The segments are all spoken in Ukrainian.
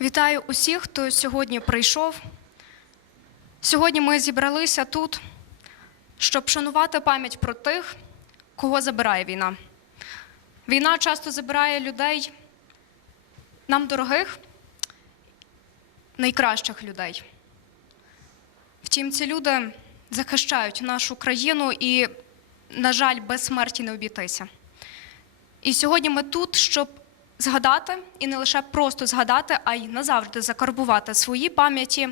Вітаю усіх, хто сьогодні прийшов. Сьогодні ми зібралися тут, щоб шанувати пам'ять про тих, кого забирає війна. Війна часто забирає людей нам дорогих, найкращих людей. Втім, ці люди захищають нашу країну і, на жаль, без смерті не обійтися. І сьогодні ми тут, щоб згадати, і не лише просто згадати, а й назавжди закарбувати в своїй пам'яті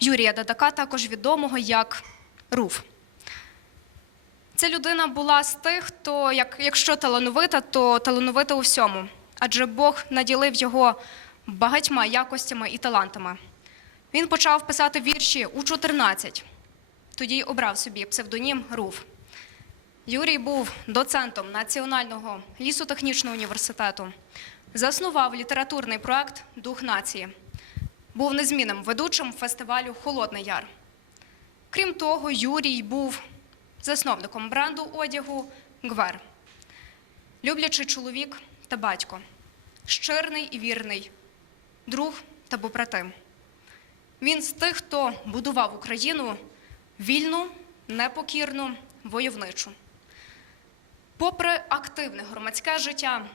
Юрія Дадака, також відомого як Руф. Ця людина була з тих, хто, як, якщо талановита, то талановита у всьому, адже Бог наділив його багатьма якостями і талантами. Він почав писати вірші у 14, тоді й обрав собі псевдонім Руф. Юрій був доцентом Національного лісотехнічного університету, заснував літературний проект Дух нації, був незмінним ведучим фестивалю Холодний Яр. Крім того, Юрій був засновником бренду одягу Гвер, люблячий чоловік та батько, щирний і вірний, друг та побратим. Він з тих, хто будував Україну вільну, непокірну, войовничу. Попри активне громадське життя,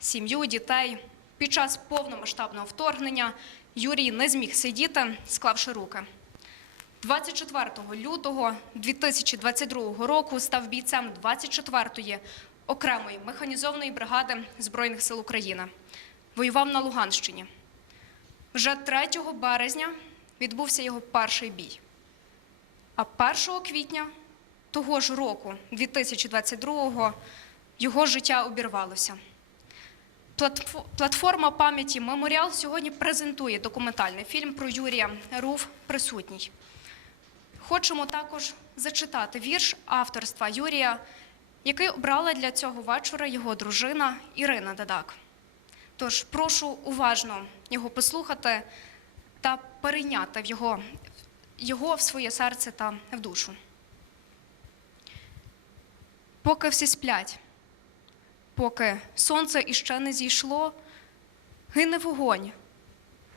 сім'ю, дітей, під час повномасштабного вторгнення Юрій не зміг сидіти, склавши руки. 24 лютого 2022 року став бійцем 24-ї окремої механізованої бригади Збройних сил України. Воював на Луганщині. Вже 3 березня відбувся його перший бій. А 1 квітня того ж року, 2022-го, його життя обірвалося. Платформа пам'яті Меморіал сьогодні презентує документальний фільм про Юрія Руф присутній. Хочемо також зачитати вірш авторства Юрія, який обрала для цього вечора його дружина Ірина Дадак. Тож прошу уважно його послухати та перейняти його, його в своє серце та в душу. Поки всі сплять, поки сонце іще не зійшло, гине вогонь,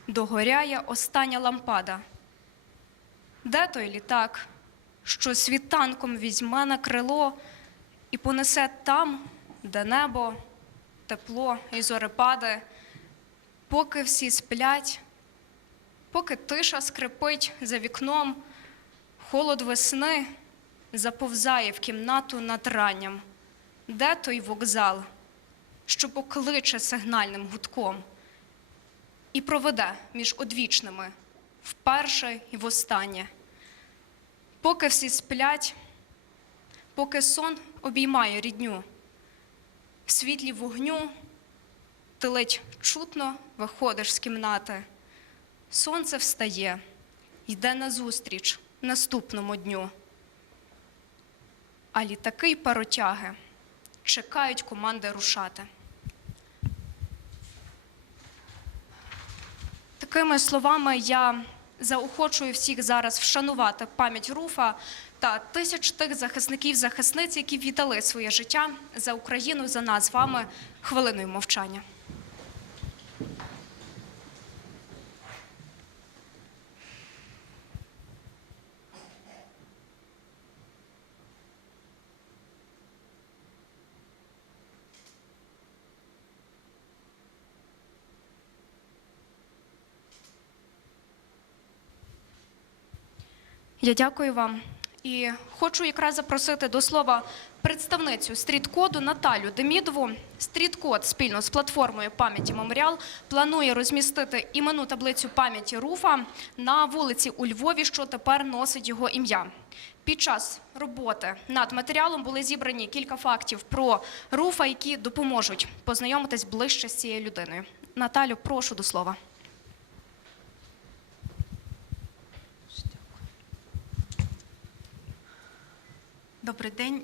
догоряє остання лампада. Де той літак, що світанком візьме на крило і понесе там, де небо, тепло і зорепади, поки всі сплять, поки тиша скрипить за вікном, холод весни заповзає в кімнату над ранням. Де той вокзал, що покличе сигнальним гудком і проведе між одвічними вперше і востаннє. Поки всі сплять, поки сон обіймає рідню, в світлі вогню ти ледь чутно виходиш з кімнати. Сонце встає, йде назустріч наступному дню. А літаки й паротяги чекають команди рушати. Такими словами я заохочую всіх зараз вшанувати пам'ять Руфа та тисяч тих захисників захисниць, які віддали своє життя за Україну, за нас з вами хвилиною мовчання. Я дякую вам і хочу якраз запросити до слова представницю стріт-коду Наталю Демідову. Стріт-код спільно з платформою пам'яті Меморіал планує розмістити іменну таблицю пам'яті Руфа на вулиці у Львові, що тепер носить його ім'я. Під час роботи над матеріалом були зібрані кілька фактів про Руфа, які допоможуть познайомитись ближче з цією людиною. Наталю, прошу до слова. Добрий день.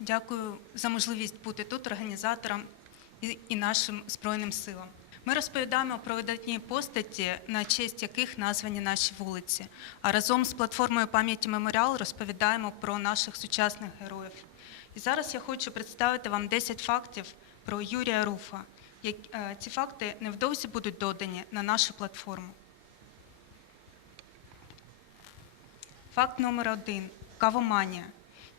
Дякую за можливість бути тут організатором і- нашим Збройним силам. Ми розповідаємо про видатні постаті, на честь яких названі наші вулиці. А разом з платформою пам'яті Меморіал розповідаємо про наших сучасних героїв. І зараз я хочу представити вам 10 фактів про Юрія Руфа. Е, Ці факти невдовзі будуть додані на нашу платформу. Факт номер один кавоманія.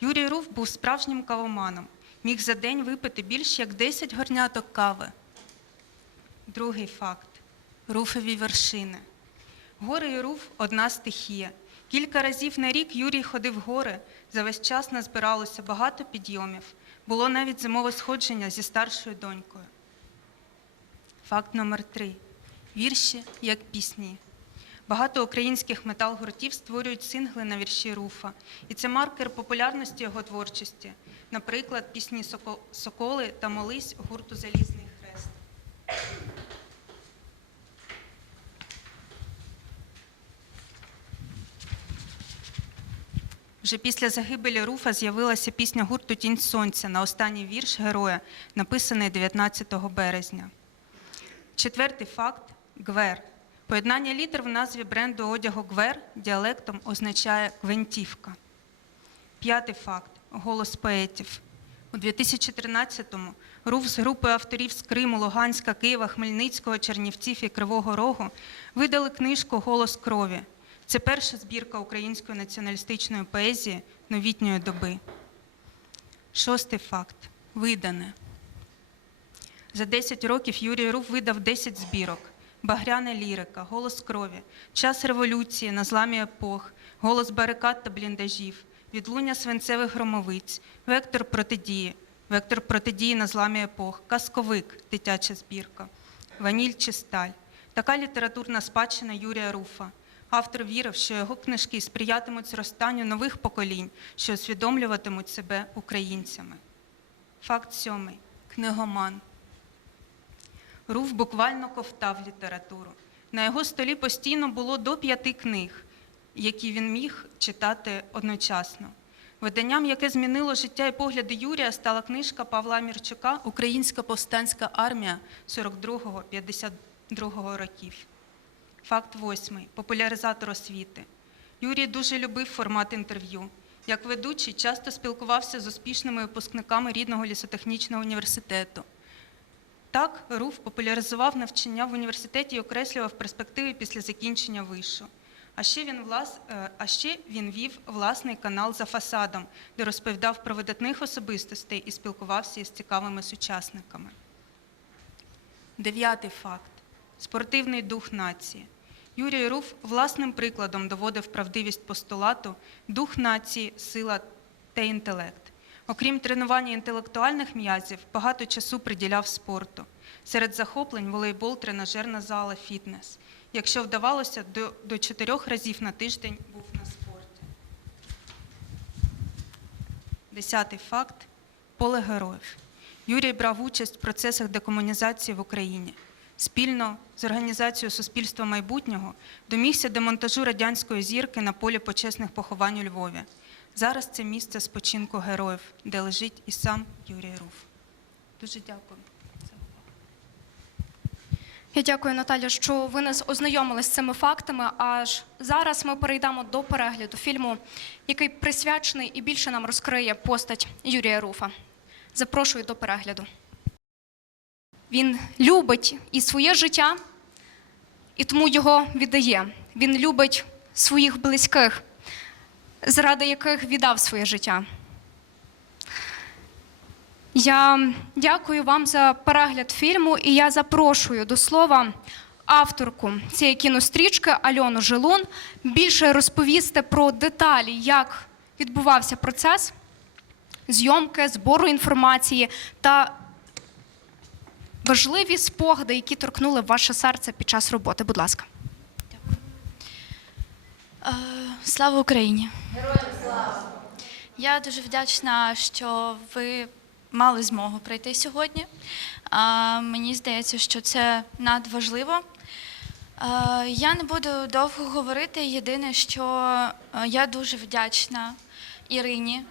Юрій Руф був справжнім кавоманом. Міг за день випити більш як 10 горняток кави. Другий факт руфові вершини. Гори і руф одна стихія. Кілька разів на рік Юрій ходив в гори. За весь час назбиралося багато підйомів. Було навіть зимове сходження зі старшою донькою. Факт номер три. Вірші як пісні. Багато українських метал-гуртів створюють сингли на вірші Руфа, і це маркер популярності його творчості. Наприклад, пісні Соколи та Молись гурту Залізний хрест. Вже після загибелі Руфа з'явилася пісня гурту Тінь Сонця на останній вірш героя, написаний 19 березня. Четвертий факт гвер. Поєднання літер в назві бренду одягу гвер діалектом означає гвинтівка. П'ятий факт голос поетів. У 2013-му РУФ з групою авторів з Криму, Луганська, Києва, Хмельницького, Чернівців і Кривого Рогу видали книжку Голос крові. Це перша збірка української націоналістичної поезії новітньої доби. Шостий факт видане. За 10 років Юрій Руф видав 10 збірок: Багряна лірика, Голос крові, Час революції на зламі епох, Голос барикад та бліндажів, Відлуння свинцевих громовиць, Вектор протидії, Вектор протидії на зламі епох, Казковик, дитяча збірка, Ваніль чи сталь. Така літературна спадщина Юрія Руфа. Автор вірив, що його книжки сприятимуть зростанню нових поколінь, що усвідомлюватимуть себе українцями. Факт сьомий. Книгоман. Руф буквально ковтав літературу. На його столі постійно було до п'яти книг, які він міг читати одночасно. Виданням, яке змінило життя і погляди Юрія, стала книжка Павла Мірчука Українська повстанська армія 42-52 років. Факт восьмий. Популяризатор освіти. Юрій дуже любив формат інтерв'ю. Як ведучий, часто спілкувався з успішними випускниками рідного лісотехнічного університету. Так, РУФ популяризував навчання в університеті і окреслював перспективи після закінчення вишу. А ще він, влас... е, а ще він вів власний канал за фасадом, де розповідав про видатних особистостей і спілкувався із цікавими сучасниками. Дев'ятий факт спортивний дух нації. Юрій Руф власним прикладом доводив правдивість постулату дух нації, сила та інтелект. Окрім тренування інтелектуальних м'язів, багато часу приділяв спорту. Серед захоплень волейбол, тренажерна зала, фітнес. Якщо вдавалося, до, до чотирьох разів на тиждень був на спорті. Десятий факт поле героїв. Юрій брав участь в процесах декомунізації в Україні. Спільно з організацією Суспільства майбутнього домігся демонтажу радянської зірки на полі почесних поховань у Львові. Зараз це місце спочинку героїв, де лежить і сам Юрій Руф. Дуже дякую. Я дякую, Наталя, що ви нас ознайомили з цими фактами. Аж зараз ми перейдемо до перегляду фільму, який присвячений і більше нам розкриє постать Юрія Руфа. Запрошую до перегляду. Він любить і своє життя, і тому його віддає. Він любить своїх близьких, заради яких віддав своє життя. Я дякую вам за перегляд фільму, і я запрошую до слова авторку цієї кінострічки Альону Жилун більше розповісти про деталі, як відбувався процес зйомки, збору інформації та важливі спогади, які торкнули ваше серце під час роботи. Будь ласка. Е, Слава Україні! Героям слава! Я дуже вдячна, що ви мали змогу прийти сьогодні. Мені здається, що це надважливо. Е, Я не буду довго говорити. Єдине, що е, я дуже вдячна Ірині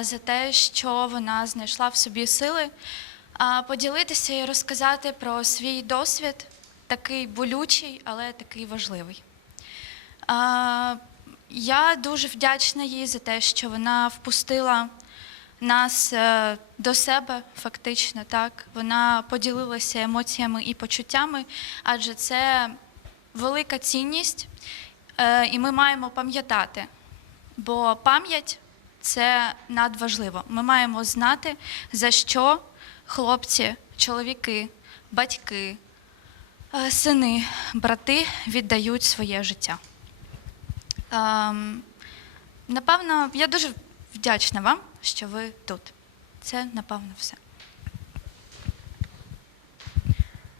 за те, що вона знайшла в собі сили поділитися і розказати про свій досвід, такий болючий, але такий важливий. Я дуже вдячна їй за те, що вона впустила нас е, до себе, фактично, так. Вона поділилася емоціями і почуттями, адже це велика цінність, е, і ми маємо пам'ятати. Бо пам'ять це надважливо. Ми маємо знати, за що хлопці, чоловіки, батьки, е, сини, брати віддають своє життя. Ем, Напевно, я дуже вдячна вам, що ви тут. Це, напевно, все.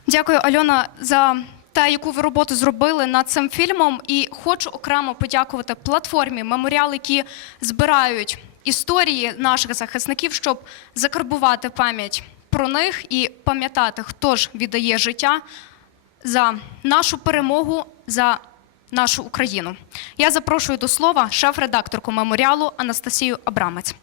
Дякую, Альона, за те, яку ви роботу зробили над цим фільмом. І хочу окремо подякувати платформі Меморіал, які збирають історії наших захисників, щоб закарбувати пам'ять про них і пам'ятати, хто ж віддає життя за нашу перемогу, за нашу Україну. Я запрошую до слова шеф-редакторку меморіалу Анастасію Абрамець.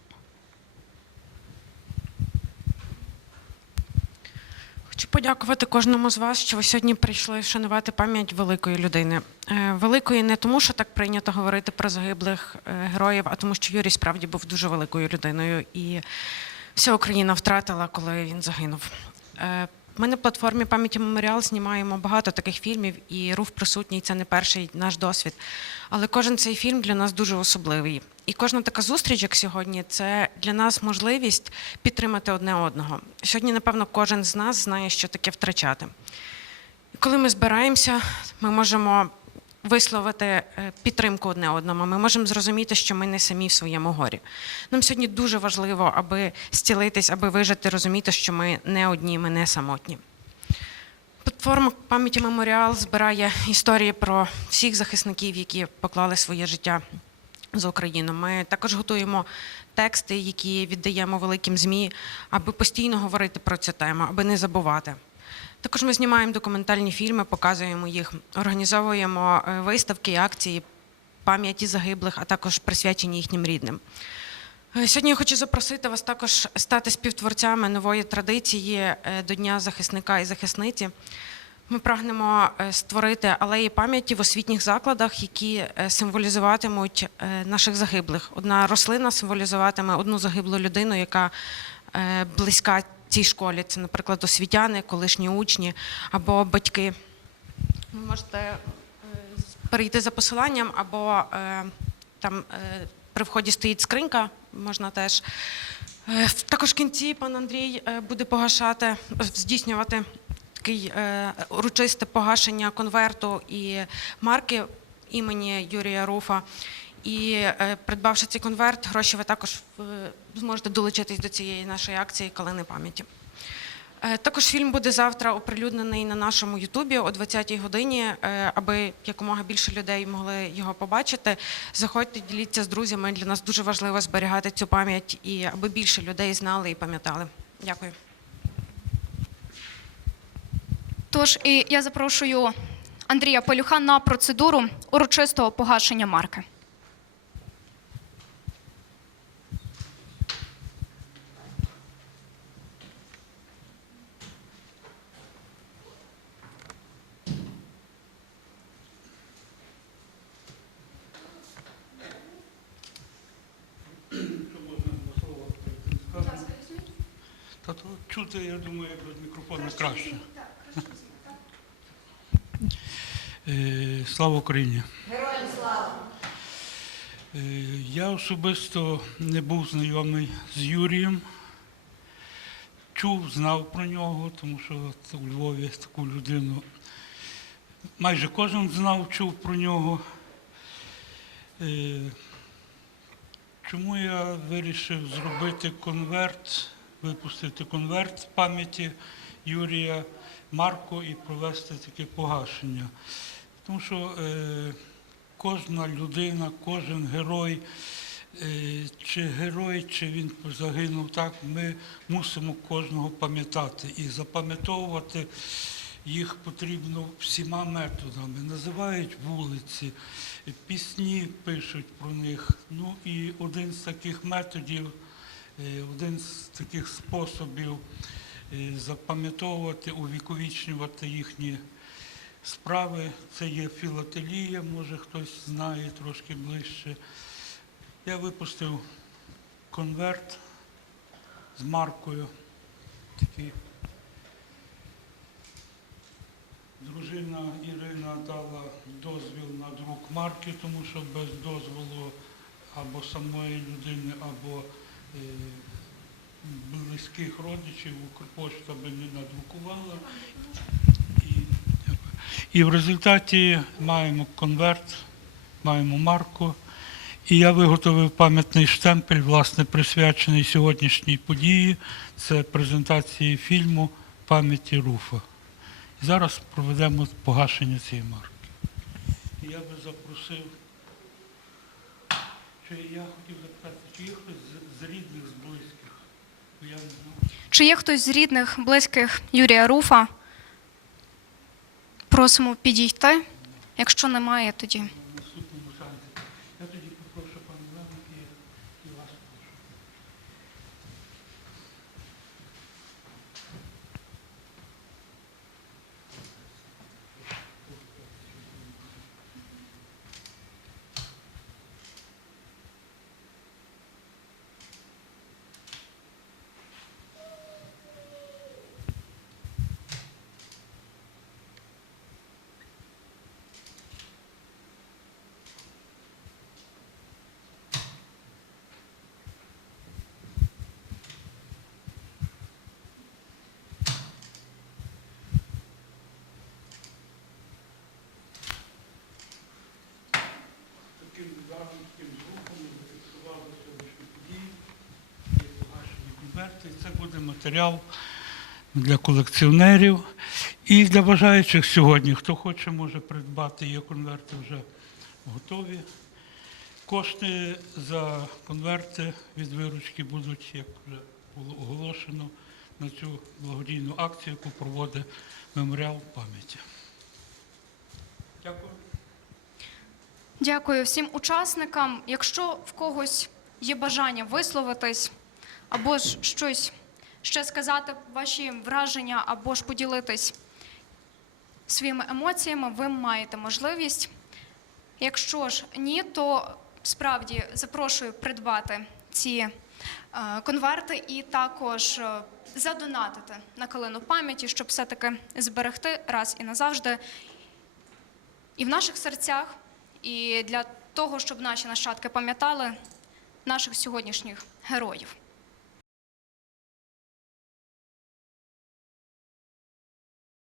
Хочу подякувати кожному з вас, що ви сьогодні прийшли вшанувати пам'ять великої людини. Е, Великої не тому, що так прийнято говорити про загиблих е, героїв, а тому, що Юрій справді був дуже великою людиною, і вся Україна втратила, коли він загинув. Ми на платформі пам'яті Меморіал знімаємо багато таких фільмів, і рух присутній це не перший наш досвід. Але кожен цей фільм для нас дуже особливий. І кожна така зустріч, як сьогодні, це для нас можливість підтримати одне одного. Сьогодні, напевно, кожен з нас знає, що таке втрачати. Коли ми збираємося, ми можемо висловити е, підтримку одне одному. Ми можемо зрозуміти, що ми не самі в своєму горі. Нам сьогодні дуже важливо, аби зцілитись, аби вижити, розуміти, що ми не одні, ми не самотні. Платформа пам'яті Меморіал збирає історії про всіх захисників, які поклали своє життя за Україну. Ми також готуємо тексти, які віддаємо великим ЗМІ, аби постійно говорити про цю тему, аби не забувати. Також ми знімаємо документальні фільми, показуємо їх, організовуємо е, виставки і акції пам'яті загиблих, а також присвячені їхнім рідним. Е, Сьогодні я хочу запросити вас також стати співтворцями нової традиції е, до Дня захисника і захисниці. Ми прагнемо створити алеї пам'яті в освітніх закладах, які символізуватимуть наших загиблих. Одна рослина символізуватиме одну загиблу людину, яка близька цій школі. Це, наприклад, освітяни, колишні учні або батьки. Ви можете е, перейти за посиланням, або е, там е, при вході стоїть скринька, можна теж. Також в кінці пан Андрій буде погашати, здійснювати такий урочисте погашення конверту і марки імені Юрія Руфа. І е, придбавши цей конверт, гроші ви також е, зможете долучитись до цієї нашої акції Калини пам'яті. Е, Також фільм буде завтра оприлюднений на нашому Ютубі о 20-й годині, аби якомога більше людей могли його побачити. Заходьте, діліться з друзями. Для нас дуже важливо зберігати цю пам'ять і аби більше людей знали і пам'ятали. Дякую. Тож і я запрошую Андрія Полюха на процедуру урочистого погашення марки. Та то чути, я думаю, без мікрофона краще. Е, Слава Україні! Героям слава! Я особисто не був знайомий з Юрієм. Чув, знав про нього, тому що у Львові таку людину. Майже кожен знав, чув про нього. Е, Чому я вирішив зробити конверт, випустити конверт пам'яті Юрія Марко і провести таке погашення? Тому що е, кожна людина, кожен герой, е, чи герой, чи він загинув так, ми мусимо кожного пам'ятати і запам'ятовувати їх потрібно всіма методами. Називають вулиці, пісні пишуть про них. Ну і один з таких методів, е, один з таких способів е, запам'ятовувати, увіковічнювати їхні справи. Це є філателія, може хтось знає трошки ближче. Я випустив конверт з маркою. Такі. Дружина Ірина дала дозвіл на друк марки, тому що без дозволу або самої людини, або е, близьких родичів Укрпошта би не надрукувала. І, в результаті маємо конверт, маємо марку. І я виготовив пам'ятний штемпель, власне, присвячений сьогоднішній події. Це презентації фільму пам'яті Руфа. І зараз проведемо погашення цієї марки. І я би запросив. Чи я хотів запитати, чи є хтось з рідних, з близьких? Я не знаю. Чи є хтось з рідних, близьких Юрія Руфа? Просимо підійти. Якщо немає, тоді. на наступному шансі. Я тоді попрошу пана Левик і, і вас прошу. таким ударом, таким звуком ми зафіксували сьогоднішні події, є конверти. Це буде матеріал для колекціонерів і для бажаючих сьогодні. Хто хоче, може придбати. Є конверти вже готові. Кошти за конверти від виручки будуть, як вже було оголошено, на цю благодійну акцію, яку проводить меморіал пам'яті. Дякую. Дякую всім учасникам. Якщо в когось є бажання висловитись або ж щось ще сказати, ваші враження, або ж поділитись своїми емоціями, ви маєте можливість. Якщо ж ні, то справді запрошую придбати ці е, конверти і також е, задонатити на калину пам'яті, щоб все-таки зберегти раз і назавжди і в наших серцях, і для того, щоб наші нащадки пам'ятали наших сьогоднішніх героїв.